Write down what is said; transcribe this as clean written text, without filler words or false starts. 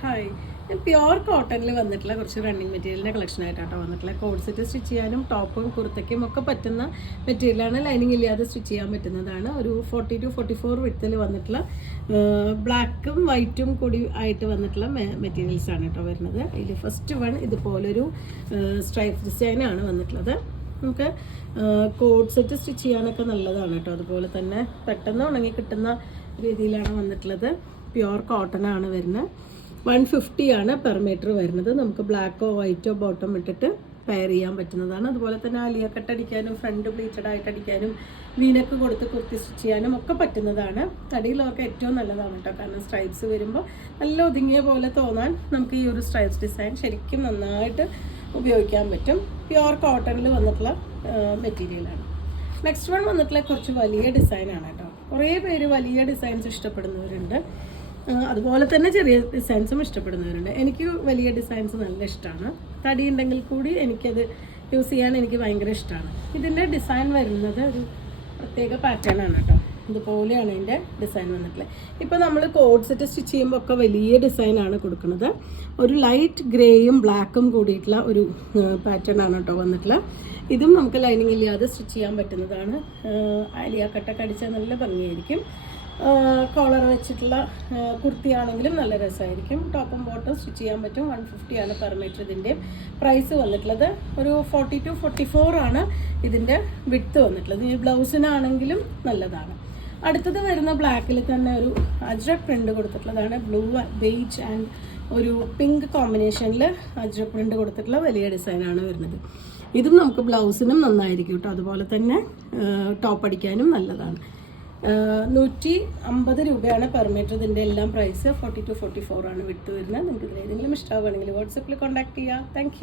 Hi, ഞാൻ pure കോട്ടണിൽ വന്നിട്ടുള്ള കുറച്ച് റണ്ണിങ് മെറ്റീരിയലിൻ്റെ കളക്ഷനായിട്ടാട്ടോ വന്നിട്ടുള്ള കോഡ് സെറ്റ് സ്റ്റിച്ച് ചെയ്യാനും ടോപ്പും കുർത്തയ്ക്കും ഒക്കെ പറ്റുന്ന മെറ്റീരിയലാണ്. ലൈനിങ് ഇല്ലാതെ സ്റ്റിച്ച് ചെയ്യാൻ പറ്റുന്നതാണ്. ഒരു 40-44 വിഡ്ത്തിൽ വന്നിട്ടുള്ള ബ്ലാക്കും വൈറ്റും കൂടി ആയിട്ട് വന്നിട്ടുള്ള മെറ്റീരിയൽസ് ആണ് കേട്ടോ വരുന്നത്. ഇതിൽ ഫസ്റ്റ് വൺ ഇതുപോലൊരു സ്ട്രൈപ്പ് ഡിസൈനാണ് വന്നിട്ടുള്ളത്. നമുക്ക് കോഡ് സെറ്റ് സ്റ്റിച്ച് ചെയ്യാനൊക്കെ നല്ലതാണ് കേട്ടോ. അതുപോലെ തന്നെ പെട്ടെന്ന് ഉണങ്ങി കിട്ടുന്ന രീതിയിലാണ് വന്നിട്ടുള്ളത്. പ്യുവർ കോട്ടൺ ആണ് വരുന്നത്. 150 ആണ് പെർ മീറ്റർ വരുന്നത്. നമുക്ക് ബ്ലാക്കോ വൈറ്റോ ബോട്ടം ഇട്ടിട്ട് പെയർ ചെയ്യാൻ പറ്റുന്നതാണ്. അതുപോലെ തന്നെ അലിയ കട്ട് അടിക്കാനും ഫ്രണ്ട് പ്ലീറ്റഡ് ആയിട്ട് അടിക്കാനും വീനക്ക് കൊടുത്ത് കുർത്തി സ്റ്റിച്ച് ചെയ്യാനും ഒക്കെ പറ്റുന്നതാണ്. തടിയിലൊക്കെ ഏറ്റവും നല്ലതാണ് കേട്ടോ. കാരണം സ്ട്രൈപ്സ് വരുമ്പോൾ നല്ല ഒതുങ്ങിയ പോലെ തോന്നാൻ നമുക്ക് ഈ ഒരു സ്ട്രൈപ്സ് ഡിസൈൻ ശരിക്കും നന്നായിട്ട് ഉപയോഗിക്കാൻ പറ്റും. പ്യുവർ കോട്ടണിൽ വന്നിട്ടുള്ള മെറ്റീരിയലാണ്. നെക്സ്റ്റ് വൺ വന്നിട്ടുള്ള കുറച്ച് വലിയ ഡിസൈനാണ് കേട്ടോ. കുറേ പേര് വലിയ ഡിസൈൻസ് ഇഷ്ടപ്പെടുന്നവരുണ്ട്, അതുപോലെ തന്നെ ചെറിയ ഡിസൈൻസും ഇഷ്ടപ്പെടുന്നവരുണ്ട്. എനിക്ക് വലിയ ഡിസൈൻസ് നല്ല ഇഷ്ടമാണ്. തടി ഉണ്ടെങ്കിൽ കൂടി എനിക്കത് യൂസ് ചെയ്യാൻ എനിക്ക് ഭയങ്കര ഇഷ്ടമാണ്. ഇതിൻ്റെ ഡിസൈൻ വരുന്നത് ഒരു പ്രത്യേക പാറ്റേൺ ആണ് കേട്ടോ. ഇതുപോലെയാണ് ഇതിൻ്റെ ഡിസൈൻ വന്നിട്ടുള്ളത്. ഇപ്പോൾ നമ്മൾ കോഡ് സെറ്റ് സ്റ്റിച്ച് ചെയ്യുമ്പോൾ ഒക്കെ വലിയ ഡിസൈനാണ് കൊടുക്കുന്നത്. ഒരു ലൈറ്റ് ഗ്രേയും ബ്ലാക്കും കൂടിയിട്ടുള്ള ഒരു പാറ്റേൺ ആണ് കേട്ടോ വന്നിട്ടുള്ളത്. ഇതും നമുക്ക് ലൈനിങ് ഇല്ലാതെ സ്റ്റിച്ച് ചെയ്യാൻ പറ്റുന്നതാണ്. അലിയ കട്ടൊക്കെ അടിച്ചാൽ നല്ല ഭംഗിയായിരിക്കും. കോളർ വെച്ചിട്ടുള്ള കുർത്തിയാണെങ്കിലും നല്ല രസമായിരിക്കും. ടോപ്പും ബോട്ടും സ്റ്റിച്ച് ചെയ്യാൻ പറ്റും. 150 ആണ് പെർ മീറ്റർ ഇതിൻ്റെ പ്രൈസ് വന്നിട്ടുള്ളത്. ഒരു 40-44 ആണ് ഇതിൻ്റെ വിഡ്ത്ത് വന്നിട്ടുള്ളത്. ഈ ബ്ലൗസിനാണെങ്കിലും നല്ലതാണ്. അടുത്തത് വരുന്ന ബ്ലാക്കിൽ തന്നെ ഒരു അജ്രക് പ്രിൻ്റ് കൊടുത്തിട്ടുള്ളതാണ്. ബ്ലൂ, ബേജ് ആൻഡ് ഒരു പിങ്ക് കോമ്പിനേഷനിൽ അജ്രക് പ്രിൻ്റ് കൊടുത്തിട്ടുള്ള വലിയ ഡിസൈനാണ് വരുന്നത്. ഇതും നമുക്ക് ബ്ലൗസിനും നന്നായിരിക്കും കേട്ടോ. അതുപോലെ തന്നെ ടോപ്പ് അടിക്കാനും നല്ലതാണ്. 150 രൂപയാണ് പെർ മീറ്റർ ഇതിൻ്റെ എല്ലാം പ്രൈസ്. 40-44 ആണ് വിട്ട് വരുന്നത്. നിങ്ങൾക്ക് ഇതിൽ ഏതെങ്കിലും ഇഷ്ടമാവുകയാണെങ്കിൽ വാട്സപ്പിൽ കോൺടാക്ട് ചെയ്യുക. താങ്ക്